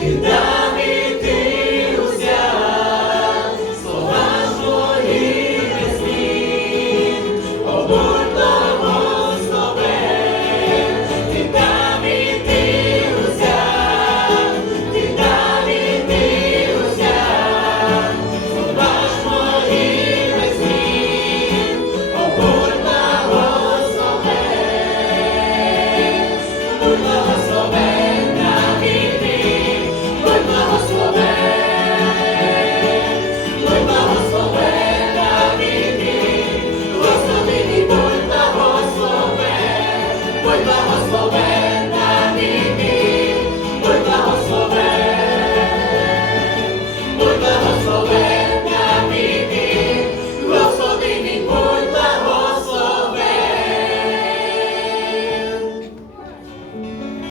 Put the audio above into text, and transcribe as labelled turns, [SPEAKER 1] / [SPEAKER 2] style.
[SPEAKER 1] in the